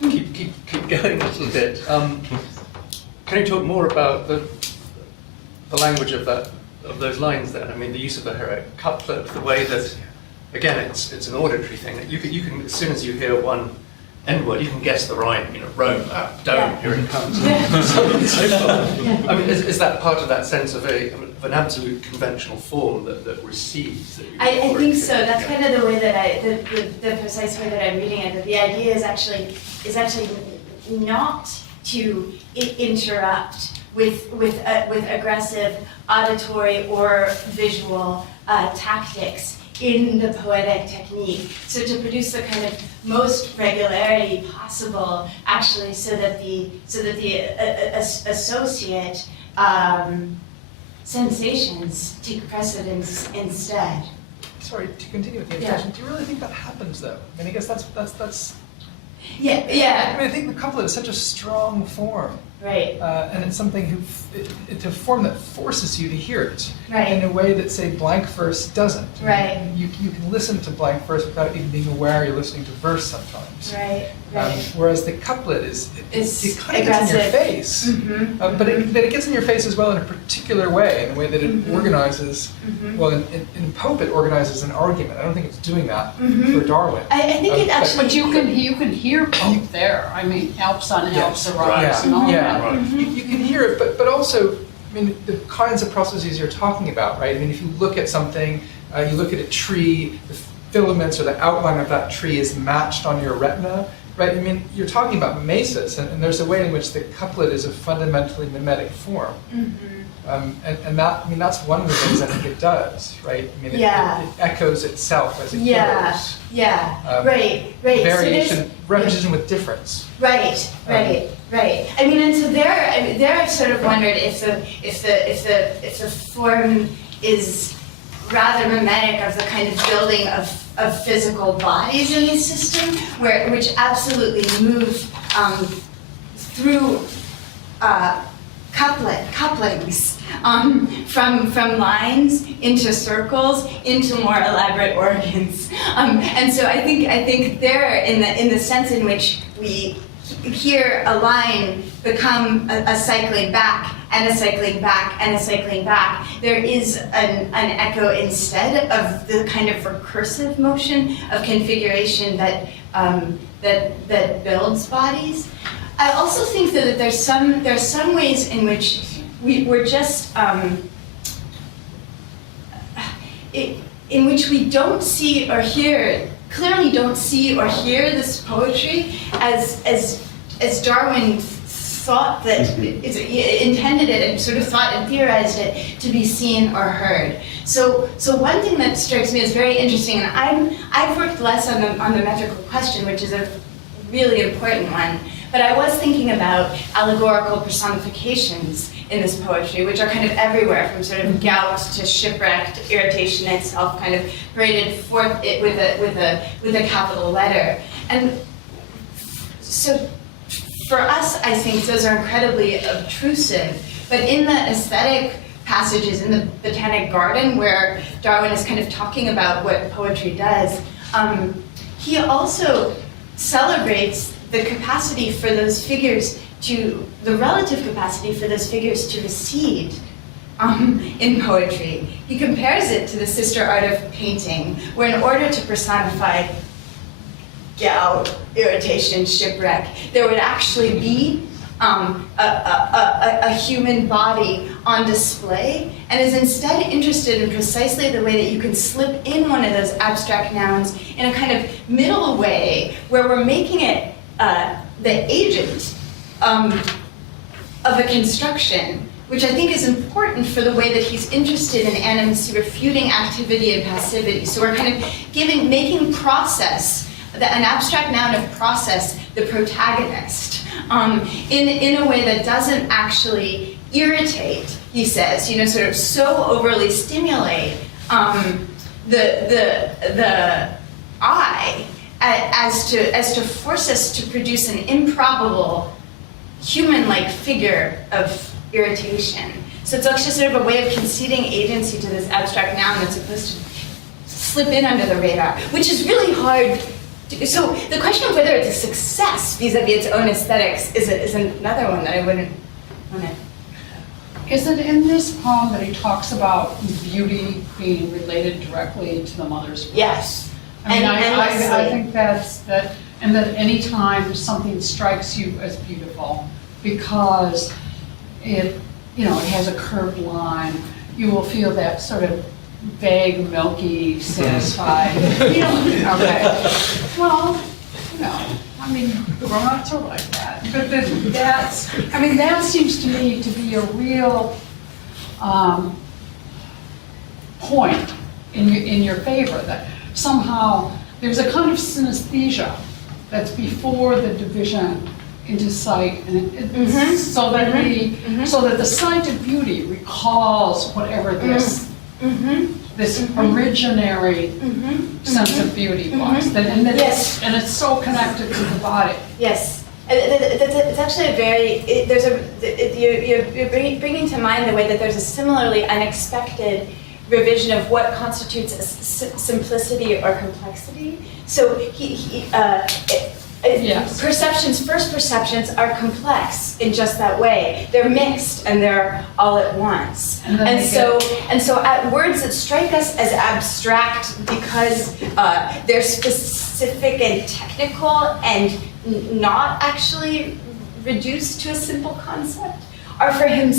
keep going a little bit. Can you talk more about the language of those lines then? I mean, the use of the heroic couplet, the way that, again, it's an auditory thing. You can as soon as you hear one end word, you can guess the rhyme. You know, Rome, up, down, here it comes. So on and so forth. I mean, is that part of that sense of an absolute conventional form that recedes? I think so. That's kind of the way that the precise way that I'm reading it. That the idea is actually not to interrupt with aggressive auditory or visual tactics in the poetic technique. So to produce the kind of most regularity possible, actually, so that the associate sensations take precedence instead. Sorry, to continue with the intention, do you really think that happens though? I mean, I guess that's Yeah. I mean, I think the couplet is such a strong form. Right. And it's something it's a form that forces you to hear it Right. in a way that, say, blank verse doesn't. Right. You can listen to blank verse without even being aware you're listening to verse sometimes. Right. Whereas the couplet it kind of gets in your face. Mm-hmm. But it gets in your face as well in a particular way, in the way that it organizes. Well, in Pope, it organizes an argument. I don't think it's doing that for Darwin. I think it actually. But you can hear Pope there. I mean, Alps on Alps, Yes. arrives and all Yeah. that. You can hear it, but also, I mean, the kinds of processes you're talking about, right? I mean, if you look at something, you look at a tree, the filaments or the outline of that tree is matched on your retina, right? I mean, you're talking about mimesis, and there's a way in which the couplet is a fundamentally mimetic form. And that, I mean, that's one of the things I think it does, right? I mean, it echoes itself as it goes. Right. Variation, So repetition with difference. Right. I mean, and so there I've sort of wondered if the form is rather mimetic of the kind of building of physical bodies in the system, which absolutely move through couplings from lines into circles into more elaborate organs, and so I think there in the sense in which we hear a line become a cycling back and a cycling back and a cycling back, there is an echo instead of the kind of recursive motion of configuration that builds bodies. I also think that there's some ways in which we're just in which we don't see or hear, clearly don't see or hear this poetry as Darwin thought that intended it and sort of thought and theorized it to be seen or heard. So one thing that strikes me as very interesting, and I've worked less on the metrical question, which is a really important one, but I was thinking about allegorical personifications in this poetry, which are kind of everywhere, from sort of gout to shipwrecked, irritation itself, kind of paraded forth with a capital letter. And so for us, I think those are incredibly obtrusive, but in the aesthetic passages in the Botanic Garden, where Darwin is kind of talking about what poetry does, he also celebrates the capacity for those figures the relative capacity for those figures to recede in poetry. He compares it to the sister art of painting, where in order to personify gout, irritation, shipwreck, there would actually be a human body on display, and is instead interested in precisely the way that you can slip in one of those abstract nouns in a kind of middle way, where we're making it the agent of a construction, which I think is important for the way that he's interested in animacy, refuting activity and passivity. So we're kind of making process, an abstract noun of process, the protagonist, in a way that doesn't actually irritate, he says, sort of so overly stimulate the eye as to force us to produce an improbable human-like figure of irritation. So it's actually sort of a way of conceding agency to this abstract noun that's supposed to slip in under the radar, which is really hard So the question of whether it's a success vis-a-vis its own aesthetics is another one that I wouldn't want to. Is it in this poem that he talks about beauty being related directly to the mother's work? Yes. I mean, I endlessly. think that anytime something strikes you as beautiful, because it, it has a curved line, you will feel that sort of vague, milky, satisfied feeling. Okay. Well, I mean, grown-ups are like that. But that seems to me to be a real point in your favor, that somehow there's a kind of synesthesia that's before the division into sight, and so that the sight of beauty recalls whatever this originary sense of beauty was, and it's so connected to the body. Yes. It's actually a very, you're bringing to mind the way that there's a similarly unexpected revision of what constitutes simplicity or complexity. So first perceptions are complex in just that way. They're mixed and they're all at once. And so at words that strike us as abstract because they're specific and technical and not actually reduced to a simple concept, are for him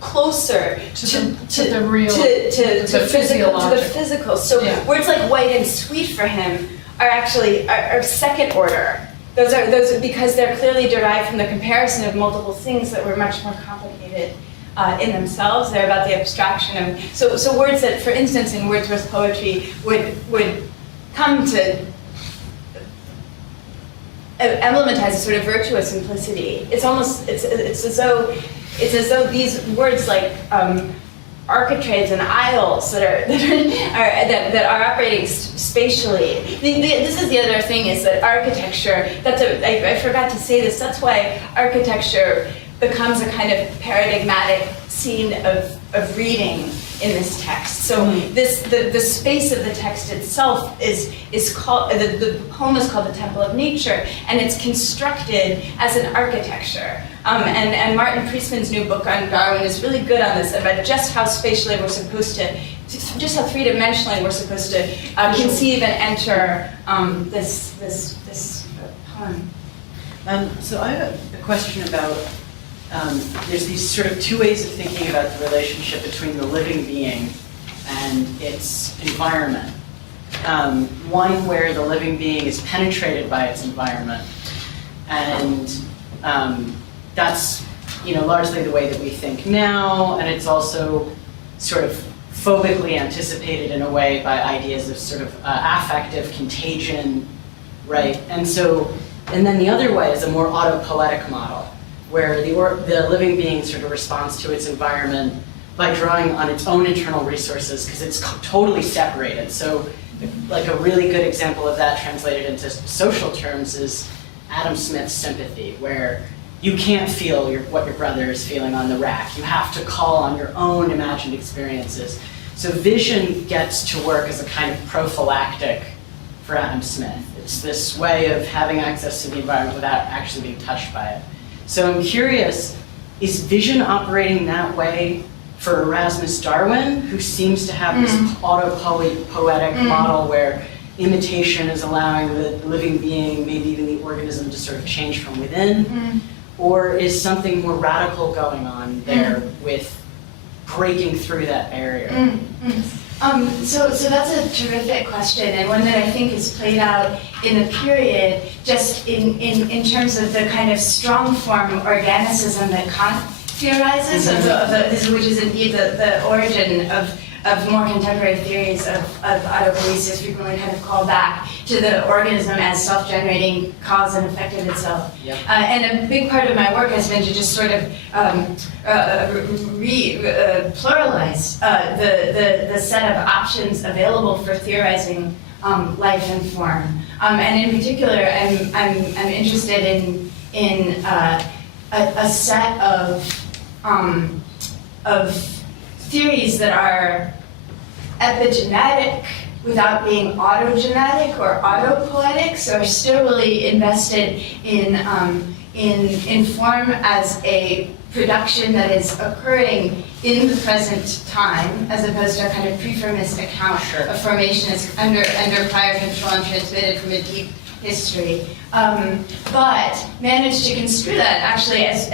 closer to the real, to the physical. So words like white and sweet for him are actually are second order. Those are because they're clearly derived from the comparison of multiple things that were much more complicated in themselves. They're about the abstraction of so words that, for instance, in Wordsworth's poetry would come to emblematize a sort of virtuous simplicity. It's as though these words like architraves and aisles that are operating spatially. This is the other thing, is that architecture. I forgot to say this. That's why architecture becomes a kind of paradigmatic scene of reading in this text. So the space of the text itself is called, the poem is called The Temple of Nature, and it's constructed as an architecture. And Martin Priestman's new book on Darwin is really good on this, about just how spatially we're supposed to, just how three-dimensionally we're supposed to conceive and enter this poem. So I have a question about, there's these sort of two ways of thinking about the relationship between the living being and its environment. One where the living being is penetrated by its environment, and that's largely the way that we think now, and it's also sort of phobically anticipated in a way by ideas of sort of affective contagion, right? And then the other way is a more autopoetic model, where the living being sort of responds to its environment by drawing on its own internal resources, because it's totally separated. So like a really good example of that translated into social terms is Adam Smith's sympathy, where you can't feel what your brother is feeling on the rack. You have to call on your own imagined experiences. So vision gets to work as a kind of prophylactic for Adam Smith. It's this way of having access to the environment without actually being touched by it. So I'm curious, is vision operating that way for Erasmus Darwin, who seems to have this autopoetic model where imitation is allowing the living being, maybe even the organism, to sort of change from within? Or is something more radical going on there with breaking through that barrier? So that's a terrific question, and one that I think is played out in the period, just in terms of the kind of strong form organicism that Kant theorizes, which is indeed the origin of more contemporary theories of autopoiesis, frequently kind of call back to the organism as self-generating cause and effect of itself. Yep. And a big part of my work has been to just sort of pluralize the set of options available for theorizing life and form. And in particular, I'm interested in a set of theories that are epigenetic, without being autogenetic or autopoetic, so are still really invested in form as a production that is occurring in the present time, as opposed to a kind of preformist account of formation as under prior control and transmitted from a deep history. But managed to construe that actually as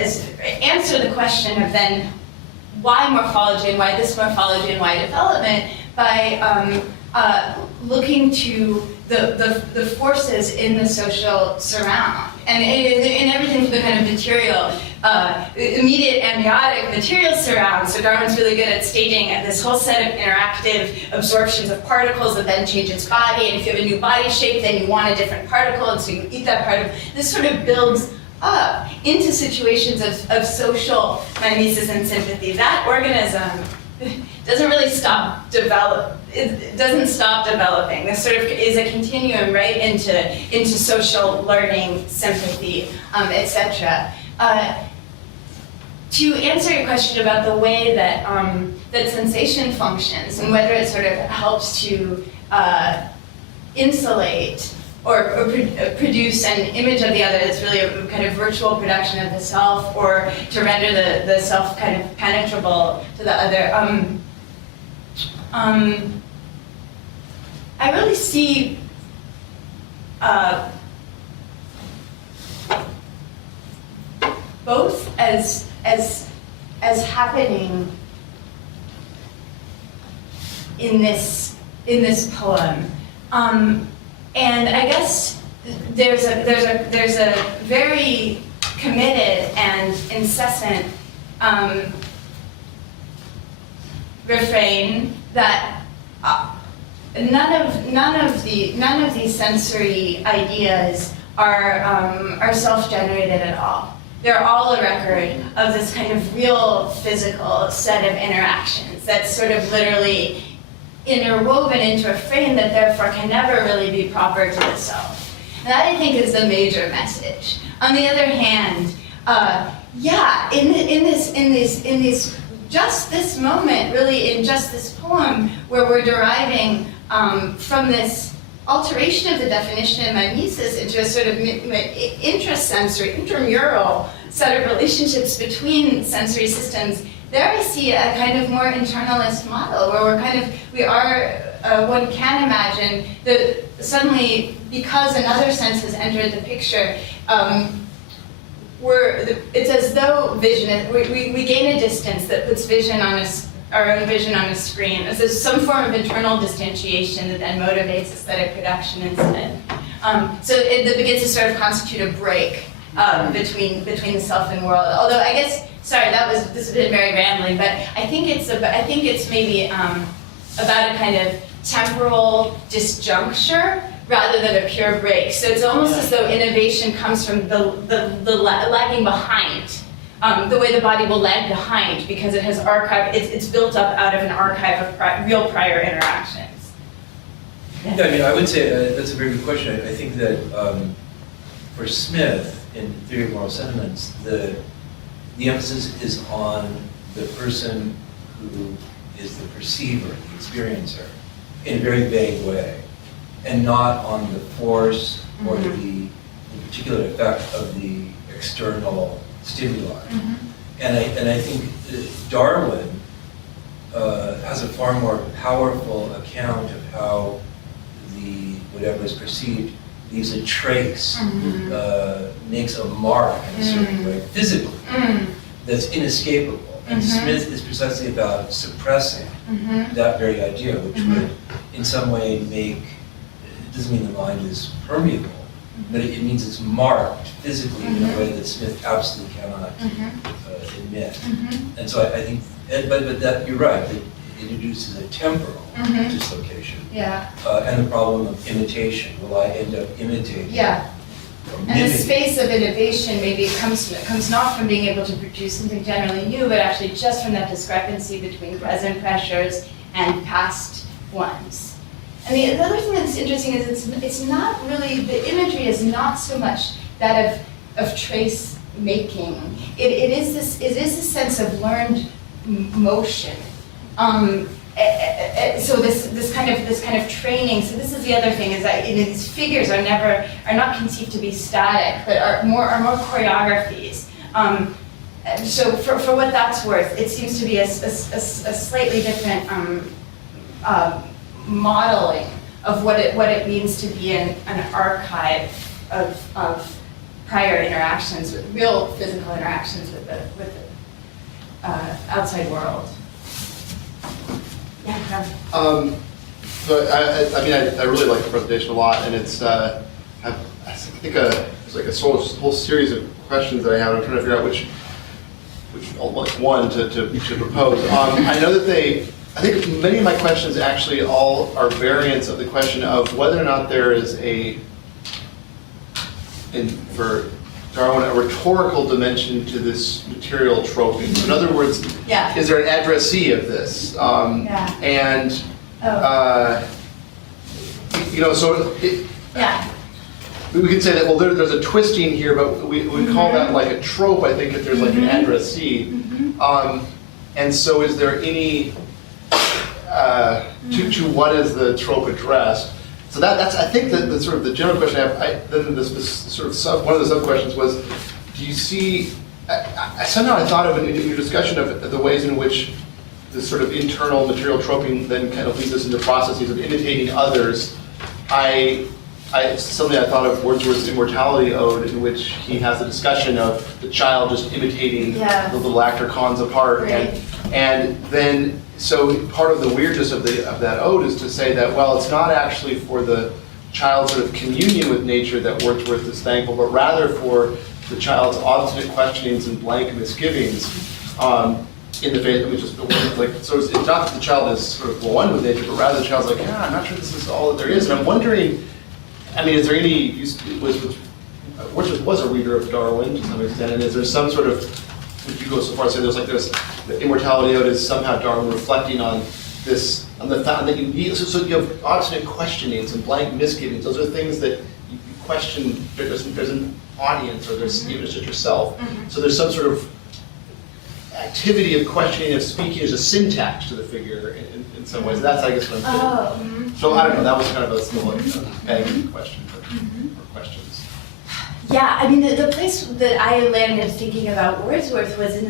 answer the question of then why morphology and why this morphology and why development by looking to the forces in the social surround. And in everything from the kind of material, immediate amniotic material surround. So Darwin's really good at staging this whole set of interactive absorptions of particles that then change its body. And if you have a new body shape, then you want a different particle, and so you eat that particle. This sort of builds up into situations of social mimesis and sympathy. That organism doesn't really stop it doesn't stop developing. This sort of is a continuum right into social learning, sympathy, etc. To answer your question about the way that that sensation functions and whether it sort of helps to insulate or produce an image of the other that's really a kind of virtual production of the self, or to render the self kind of penetrable to the other. I really see both as happening in this poem. And I guess there's a very committed and incessant refrain that none of these sensory ideas are self-generated at all. They're all a record of this kind of real physical set of interactions that's sort of literally interwoven into a frame that therefore can never really be proper to the self. And that, I think, is the major message. On the other hand, in this just this moment, really in just this poem, where we're deriving from this alteration of the definition of mimesis into a sort of intrasensory, intramural set of relationships between sensory systems, there I see a kind of more internalist model where one can imagine that suddenly, because another sense has entered the picture, it's as though vision, we gain a distance that puts vision on our own vision on a screen. There's some form of internal distantiation that then motivates aesthetic production instead. So it begins to sort of constitute a break between the self and world. Although I guess, sorry, this has been very rambling, but I think it's maybe about a kind of temporal disjuncture rather than a pure break. So it's almost as though innovation comes from the lagging behind. The way the body will lag behind because it has it's built up out of an archive of real prior interactions. Yeah, I mean, I would say that's a very good question. I think that for Smith, in Theory of Moral Sentiments, the emphasis is on the person who is the perceiver, the experiencer, in a very vague way, and not on the force or the particular effect of the external stimuli. And I think Darwin has a far more powerful account of how whatever is perceived leaves a trace, makes a mark in a certain way, physically, that's inescapable. And Smith is precisely about suppressing that very idea, which would in some way make, it doesn't mean the mind is permeable, but it means it's marked physically in a way that Smith absolutely cannot admit. And so I think, but that you're right, it introduces a temporal dislocation. Yeah. And the problem of imitation. Will I end up imitating? Yeah. Or And the space of innovation maybe comes not from being able to produce something generally new, but actually just from that discrepancy between present pressures and past ones. And the other thing that's interesting is it's not really, the imagery is not so much that of trace making. It is this sense of learned motion. so this kind of training. So this is the other thing, is that these figures are not conceived to be static, but are more choreographies. So for what that's worth, it seems to be a slightly different modeling of what it means to be an archive of prior interactions, with real physical interactions with the outside world. Yeah. So I really like the presentation a lot, and it's I think there's like a whole series of questions that I have. I'm trying to figure out which one to propose. I know that I think many of my questions actually all are variants of the question of whether or not there is for Darwin, a rhetorical dimension to this material troping. In other words, Yeah. is there an addressee of this? Yeah. And Yeah. we could say that, well, there's a twisting here, but we call that like a trope, I think, if there's like an addressee. And so is there any, to what is the trope addressed? So that's I think the sort of the general question I have. Then this sort of one of the sub questions was, do you see? Somehow I thought of it in your discussion of the ways in which this sort of internal material troping then kind of leads us into processes of imitating others. Suddenly I thought of Wordsworth's Immortality Ode, in which he has a discussion of the child just imitating the little actor cons apart, Right. and then. So part of the weirdness of that ode is to say that, well, it's not actually for the child's sort of communion with nature that Wordsworth is thankful, but rather for the child's obstinate questionings and blank misgivings in the face. I mean, just like, so it's not that the child is sort of one with nature, but rather the child's like, yeah, I'm not sure this is all that there is. And I'm wondering, I mean, is there any, Wordsworth was a reader of Darwin to some extent, and is there some sort of, would you go so far as to say there's the Immortality Ode is somehow Darwin reflecting on this, on the fact that so you have obstinate questionings and blank misgivings. Those are things that you question. There's an audience, or there's even just yourself. So there's some sort of activity of questioning, of speaking as a syntax to the figure in some ways. That's, I guess, what I'm thinking. So I don't know. That was kind of a still begging question or questions. Yeah, I mean, the place that I landed thinking about Wordsworth was with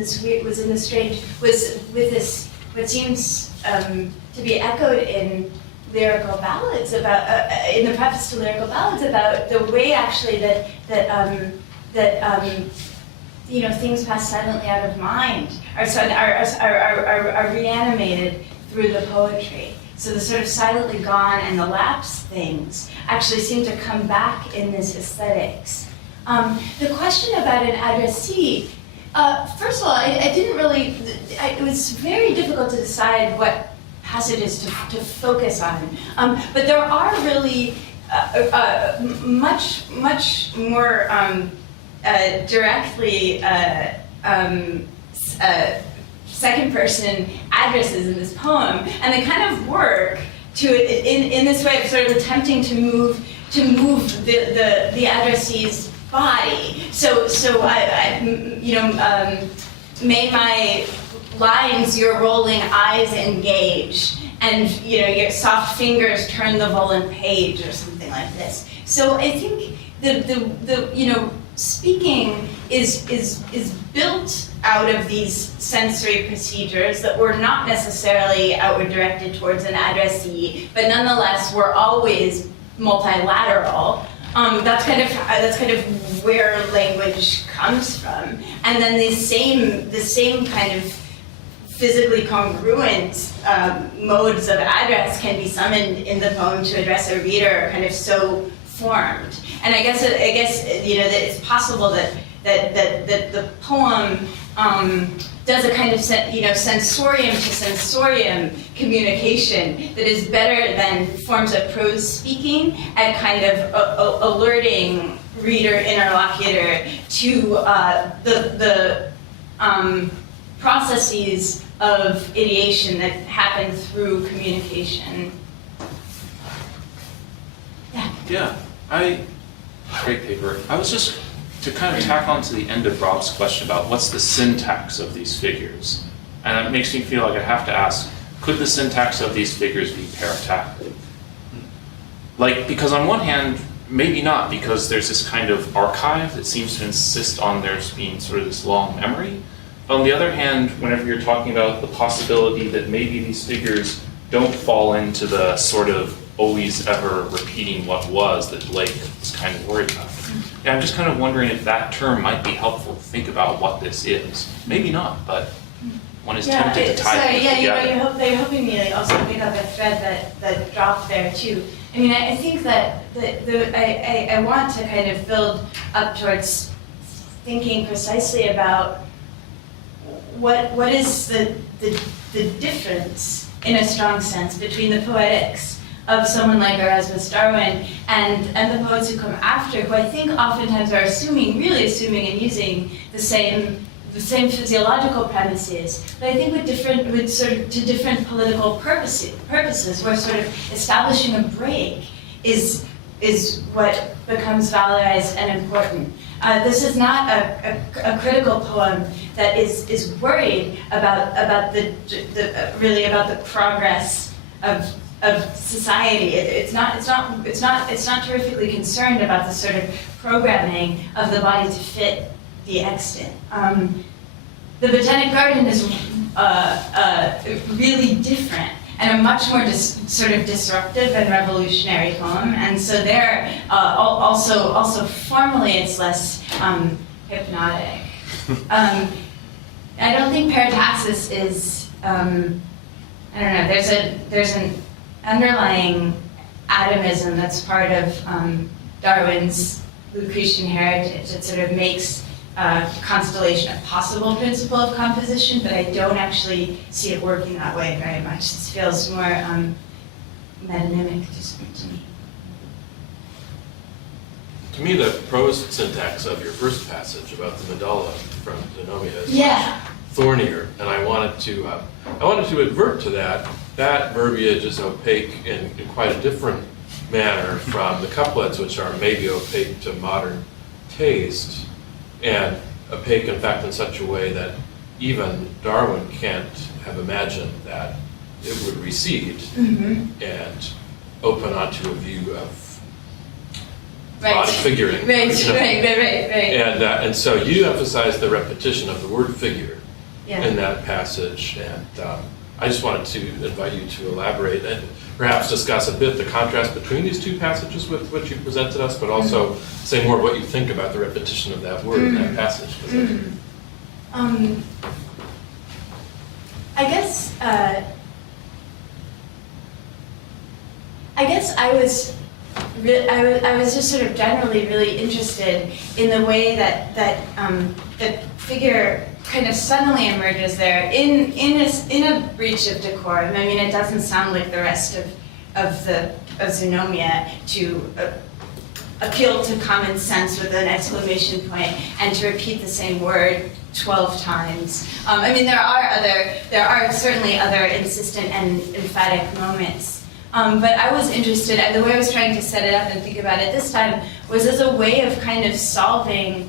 this, what seems to be echoed in lyrical ballads about, in the preface to lyrical ballads, about the way actually that things pass silently out of mind, are reanimated through the poetry. So the sort of silently gone and the lapsed things actually seem to come back in this aesthetics. The question about an addressee, first of all, I didn't really, it was very difficult to decide what passages to focus on. But there are really much more directly second person addresses in this poem, and they kind of work in this way of sort of attempting to move the addressee's body. So may my lines your rolling eyes engage, and your soft fingers turn the volant page, or something like this. So I think the speaking is built out of these sensory procedures that were not necessarily outward directed towards an addressee, but nonetheless were always multilateral. That's kind of where language comes from, and then the same kind of physically congruent modes of address can be summoned in the poem to address a reader, kind of so formed. And I guess that it's possible that the poem does a kind of sensorium to sensorium communication that is better than forms of prose speaking at kind of alerting reader interlocutor to the processes of ideation that happen through communication. Yeah, great paper. I was just to kind of tack on to the end of Rob's question about what's the syntax of these figures. And it makes me feel like I have to ask, could the syntax of these figures be paratactic? Like, because on one hand, maybe not, because there's this kind of archive that seems to insist on there being sort of this long memory. On the other hand, whenever you're talking about the possibility that maybe these figures don't fall into the sort of always ever repeating what was that Blake was kind of worried about. And I'm just kind of wondering if that term might be helpful to think about what this is. Maybe not, but one is tempted to tie things together. You're helping me like also pick up a thread that dropped there too. I mean, I think that I want to kind of build up towards thinking precisely about what is the difference in a strong sense between the poetics of someone like Erasmus Darwin and the poets who come after, who I think oftentimes are really assuming and using the same physiological premises, but I think with sort of to different political purposes, where sort of establishing a break is what becomes valorized and important. This is not a critical poem that is worried about the progress of society. It's not terrifically concerned about the sort of programming of the body to fit the extant. The Botanic Garden is really different and a much more sort of disruptive and revolutionary poem. And so there, also formally, it's less hypnotic. I don't think parataxis is. I don't know. There's an underlying atomism that's part of Darwin's Lucretian heritage that sort of makes constellation a possible principle of composition, but I don't actually see it working that way very much. This feels more metonymic to me. To me, the prose syntax of your first passage about the medulla from Zoonomia is Yeah. much thornier, and I wanted to advert to that. That verbiage is opaque in quite a different manner from the couplets, which are maybe opaque to modern taste, and opaque, in fact, in such a way that even Darwin can't have imagined that it would recede and open onto a view of body figuring. Right. And so you emphasize the repetition of the word figure Yeah. in that passage, and I just wanted to invite you to elaborate and perhaps discuss a bit the contrast between these two passages with what you presented us, but also say more of what you think about the repetition of that word in that passage. I guess I was just sort of generally really interested in the way that the figure kind of suddenly emerges there in a breach of decorum. I mean, it doesn't sound like the rest of Zoonomia to appeal to common sense with an exclamation point and to repeat the same word 12 times. I mean, there are certainly other insistent and emphatic moments. But I was interested, and the way I was trying to set it up and think about it this time was as a way of kind of solving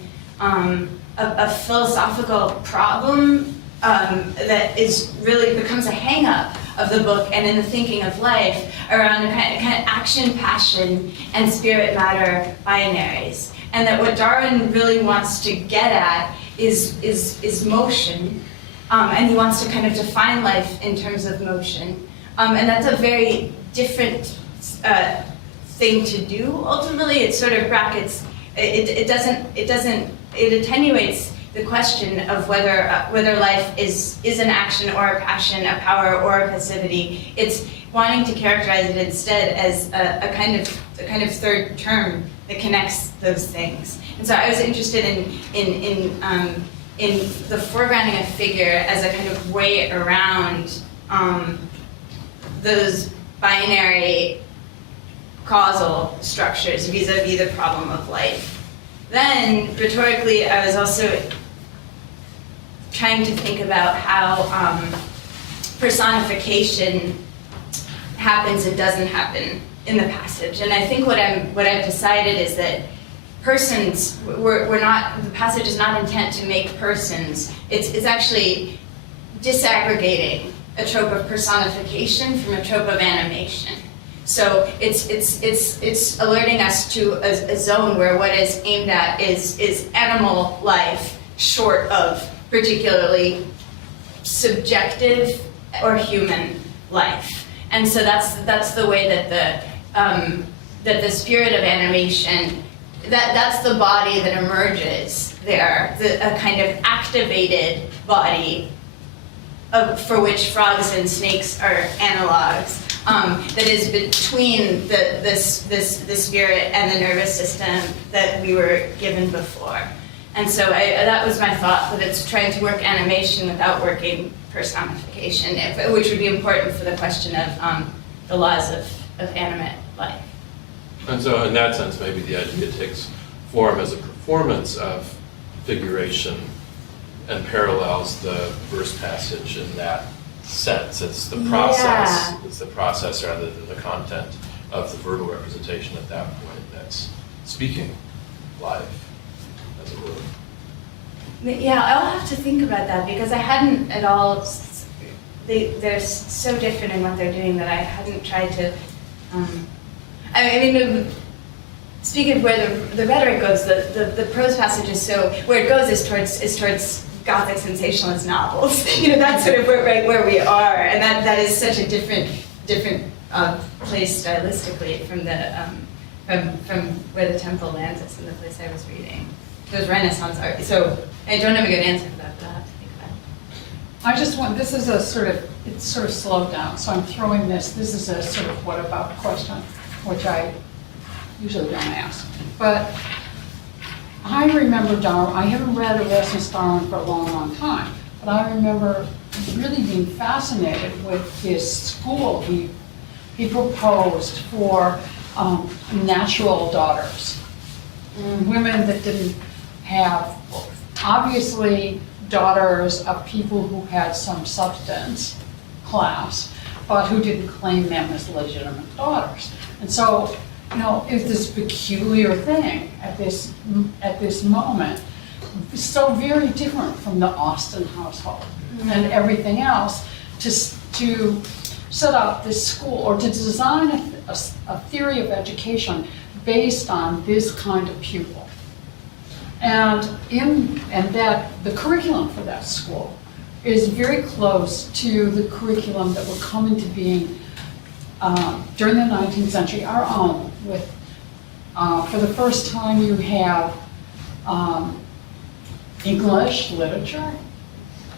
a philosophical problem that is really becomes a hang-up of the book and in the thinking of life around a kind of action, passion, and spirit matter binaries. And that what Darwin really wants to get at is motion, and he wants to kind of define life in terms of motion. And that's a very different thing to do. Ultimately, it sort of brackets. It attenuates the question of whether life is an action or a passion, a power or a passivity. It's wanting to characterize it instead as a kind of third term that connects those things. And so I was interested in the foregrounding of figure as a kind of way around those binary causal structures vis-a-vis the problem of life. Then, rhetorically, I was also trying to think about how personification happens and doesn't happen in the passage. And I think what I've decided is that persons, the passage is not intent to make persons. It's actually disaggregating a trope of personification from a trope of animation. So it's alerting us to a zone where what is aimed at is animal life, short of particularly subjective or human life. And so that's the way that the spirit of animation, that's the body that emerges there, a kind of activated body for which frogs and snakes are analogs, that is between the spirit and the nervous system that we were given before. And so that was my thought, that it's trying to work animation without working personification, which would be important for the question of the laws of animate life. And so in that sense, maybe the idea takes form as a performance of figuration and parallels the verse passage in that sense. It's the process. Yeah. It's the process rather than the content of the verbal representation at that point that's speaking live, as it were. Yeah, I'll have to think about that because I hadn't at all. They're so different in what they're doing that I hadn't tried to. I mean, speaking of where the rhetoric goes, the prose passage is so where it goes is towards Gothic sensationalist novels. That's sort of where we are, and that is such a different place stylistically from from where the temple lands us in the place I was reading. Those Renaissance art. So I don't have a good answer for that, but I'll have to think about it. I just want, this is a sort of, it's sort of slowed down, so I'm throwing this is a sort of what about question, which I usually don't ask. But I remember Darwin, I haven't read Erasmus Darwin for a long, long time, but I remember really being fascinated with his school he proposed for natural daughters, women that didn't have, obviously daughters of people who had some substance class, but who didn't claim them as legitimate daughters. And so, it's this peculiar thing at this moment, so very different from the Austen household and everything else, to set up this school or to design a theory of education based on this kind of pupil. And that the curriculum for that school is very close to the curriculum that would come into being during the 19th century, our own, with for the first time you have English literature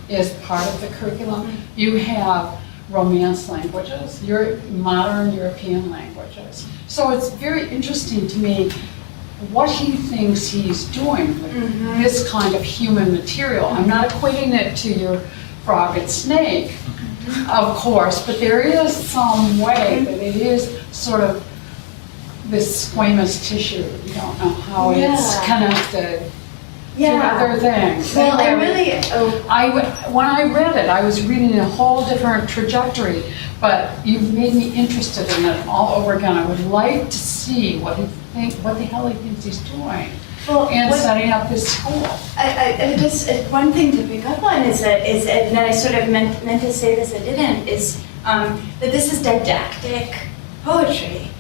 is part of the curriculum. You have Romance languages, modern European languages. So it's very interesting to me what he thinks he's doing with this kind of human material. I'm not equating it to your frog and snake, of course, but there is some way that it is sort of this squamous tissue. You don't know how it's connected to other things. Well, Anyway, when I read it, I was reading a whole different trajectory, but you've made me interested in it all over again. I would like to see what the hell he thinks he's doing in setting up this school. I just one thing to pick up on is that I sort of meant to say this, I didn't, is that this is didactic poetry.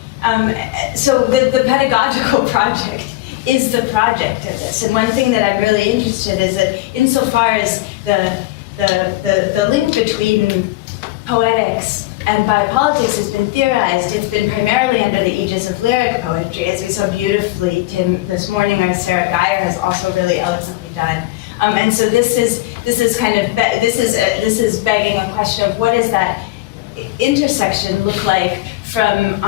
So the pedagogical project is the project of this. And one thing that I'm really interested is that insofar as the link between poetics and biopolitics has been theorized, it's been primarily under the aegis of lyric poetry, as we saw beautifully, Tim, this morning, or Sarah Geyer has also really eloquently done. And so this is begging a question of what does that intersection look like from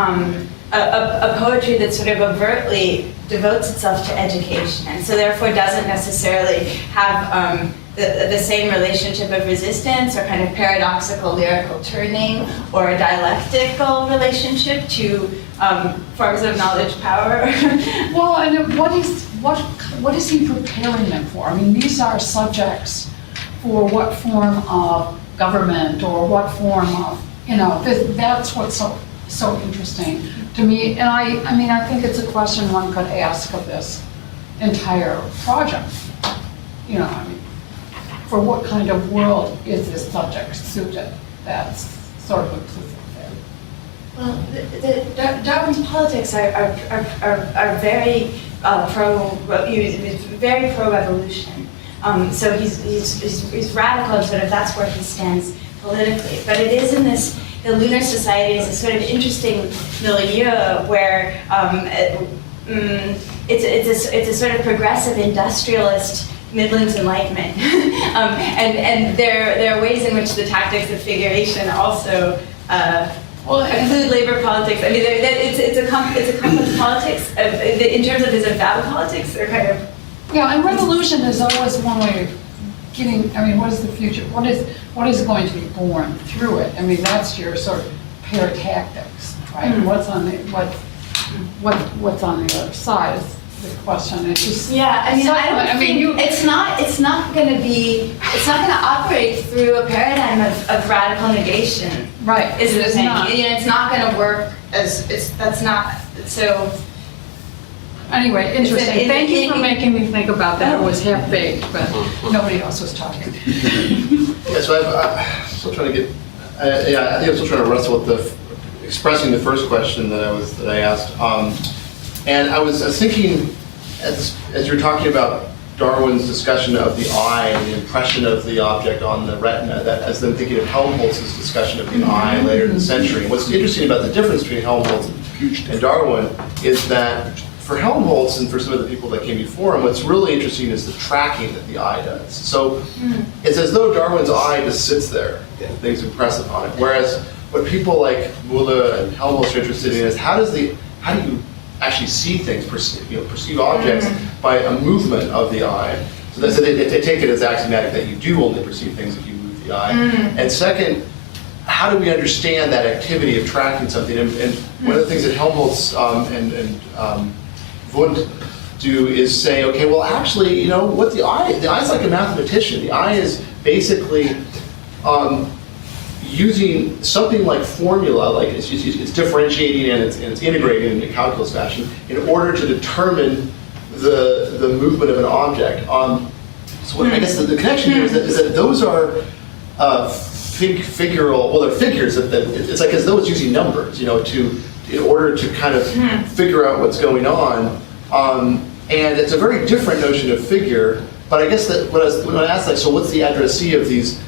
a poetry that sort of overtly devotes itself to education, and so therefore doesn't necessarily have the same relationship of resistance or kind of paradoxical lyrical turning or a dialectical relationship to forms of knowledge power. Well, and what is he preparing them for? I mean, these are subjects for what form of government or what form of, that's what's so interesting to me. And I think it's a question one could ask of this entire project. For what kind of world is this subject suited? that's sort of implicit there. Well, Darwin's politics are very very pro-revolution. So he's radical, and sort of that's where he stands politically. But it is in this, the Lunar Society is a sort of interesting milieu where it's a sort of progressive industrialist Midlands Enlightenment, and there are ways in which the tactics of figuration also include labor politics. I mean, it's a complex politics in terms of his avowed politics. They're kind of Yeah, and revolution is always one way of getting, I mean, what is the future? What is going to be born through it? I mean, that's your sort of paratactics, right? Mm. What's on the other side is the question. It's just yeah. I mean, so, I don't think it's not going to operate through a paradigm of radical negation. right. Is the It's thing. not. You know, it's not going to work that's not so. Anyway, interesting. in- Thank you for in- making me think about that. It was half baked, but nobody else was talking. Yeah, so I'm still trying to get, I think I'm still trying to wrestle with expressing the first question that I asked. And I was thinking, as you were talking about Darwin's discussion of the eye and the impression of the object on the retina, that as then thinking of Helmholtz's discussion of the eye later in the century. What's interesting about the difference between Helmholtz and Darwin is that for Helmholtz and for some of the people that came before him, what's really interesting is the tracking that the eye does. So it's as though Darwin's eye just sits there and things impress upon it. Whereas what people like Müller and Helmholtz are interested in is how do you actually see things, perceive objects by a movement of the eye. So they take it as axiomatic that you do only perceive things if you move the eye. And second, how do we understand that activity of tracking something? And one of the things that Helmholtz and Wundt do is say, okay, well actually, what the eye is like a mathematician. The eye is basically using something like formula, like it's differentiating and it's integrating in a calculus fashion in order to determine the movement of an object. So I guess the connection here is that those are figural. Well, they're figures. It's like as though it's using numbers, in order to kind of figure out what's going on. And it's a very different notion of figure. But I guess that when I asked, so what's the addressee of this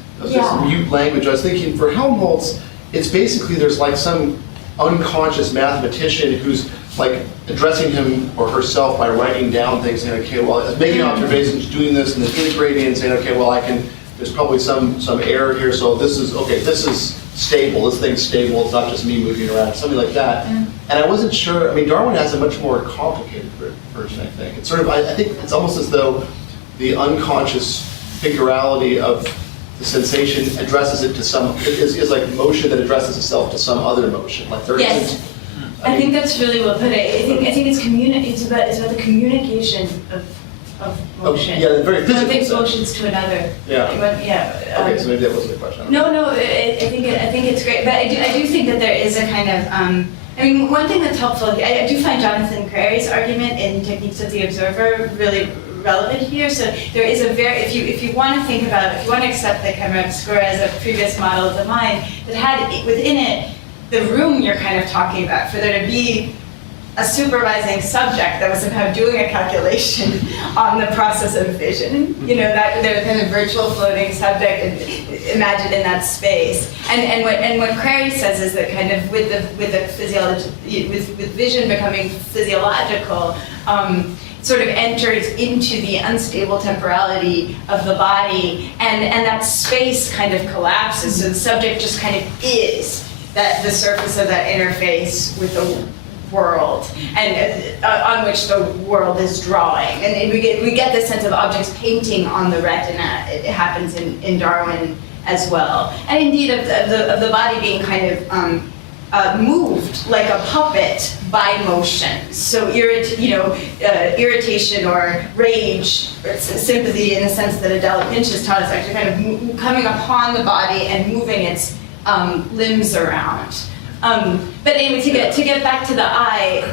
mute language? I was thinking for Helmholtz, it's basically there's like some unconscious mathematician who's like addressing him or herself by writing down things, saying, okay, well, making observations, doing this, and then integrating and saying, okay, well, there's probably some error here, so this is stable, this thing's stable, it's not just me moving around, something like that. And I wasn't sure, I mean, Darwin has a much more complicated version, I think. It's sort of, I think it's almost as though the unconscious figurality of the sensation addresses it to is like motion that addresses itself to some other motion. Like there Yes. isn't, I think that's really well put. I think it's about the communication of motion. yeah, the very One physical thing's sense. motions to another. Yeah. Okay, so maybe that wasn't the question. No, I think it's great, but I do think that there is a kind of, I mean, one thing that's helpful, I do find Jonathan Crary's argument in Techniques of the Observer really relevant here. So there is a very, if you want to think about, if you want to accept the chimeric score as a previous model of the mind that had within it the room you're kind of talking about, for there to be a supervising subject that was somehow doing a calculation on the process of vision, that the kind of virtual floating subject imagined in that space. And what Crary says is that kind of with the physiology, with vision becoming physiological, sort of enters into the unstable temporality of the body, and that space kind of collapses. So the subject just kind of is the surface of that interface with the world, and on which the world is drawing. And we get this sense of objects painting on the retina. It happens in Darwin as well, and indeed of the body being kind of moved like a puppet by motion. So irritation or rage or sympathy, in the sense that Adela Pinch has taught us, actually kind of coming upon the body and moving its limbs around. But anyway, to get back to the eye,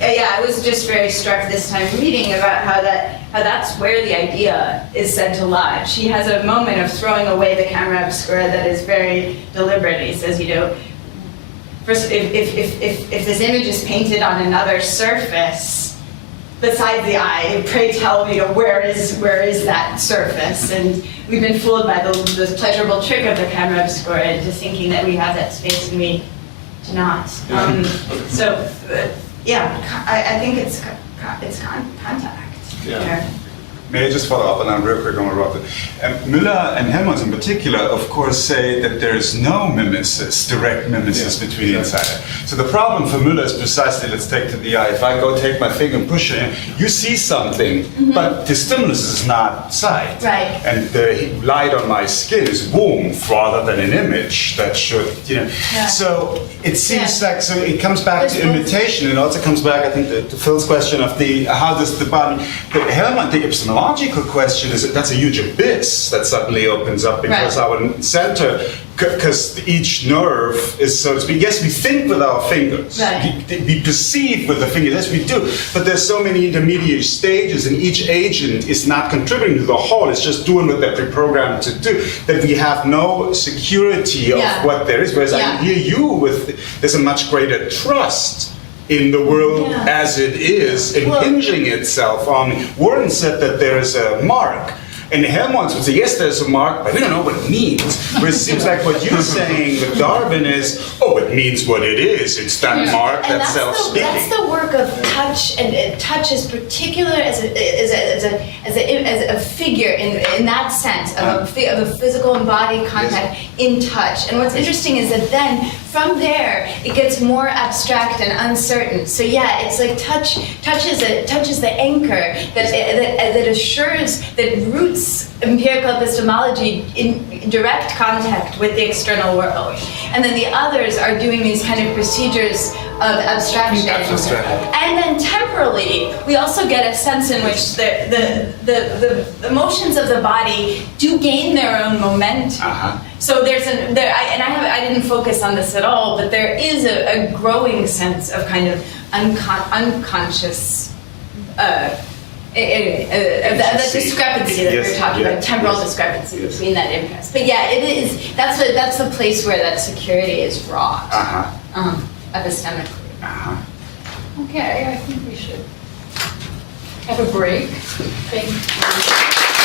I was just very struck this time reading about how how that's where the idea is said to lie. She has a moment of throwing away the camera obscura that is very deliberate. He says, first, if this image is painted on another surface besides the eye, pray tell me, where is that surface? And we've been fooled by the pleasurable trick of the camera obscura into thinking that we have that space and we do not. I think it's contact. Yeah. there. May I just follow up on that real quick on what Robert? Müller and Helmholtz in particular, of course, say that there is no mimesis, direct mimesis between the inside. So the problem for Müller is precisely, let's take to the eye. If I go take my finger and push it, you see something, but the stimulus is not sight. Right. And the light on my skin is warmth rather than an image that should, Yeah. So it seems Yeah. like, so it comes back to There's both. imitation. It also comes back, I think, to Phil's question of how does the body, the Helmholtz, the epistemological question is that that's a huge abyss that suddenly opens up because Right. our center, because each nerve is, so to speak, yes, we think with our fingers, Right. we perceive with the fingers, yes, we do, but there's so many intermediate stages and each agent is not contributing to the whole, it's just doing what they're pre-programmed to do, that we have no security of Yeah. what there is, whereas I Yeah. hear you with, there's a much greater trust in the world Yeah. as it is, Well- impinging itself on. Warren said that there is a mark, and Helmholtz would say, yes, there's a mark, but we don't know what it means. Where it seems like what you're saying with Darwin is, oh, it means what it is. It's that Yeah. mark And that's that's self-speaking. the work of touch, and touch is particular as a figure in that sense of a physical embodied contact in touch. And what's interesting is that then from there it gets more abstract and uncertain. So yeah, it's like touch is the anchor that assures that roots empirical epistemology in direct contact with the external world. And then the others are doing these kind of procedures of abstraction. And then temporally, we also get a sense in which the motions of the body do gain their own momentum. Uh-huh. So I didn't focus on this at all, but there is a growing sense of kind of unconscious the discrepancy that Yes, we're talking yeah, about, temporal yes. discrepancy Yes. between that impress. But yeah, it is. That's the place where that security is wrought epistemically. Okay, I think we should have a break. Thank you.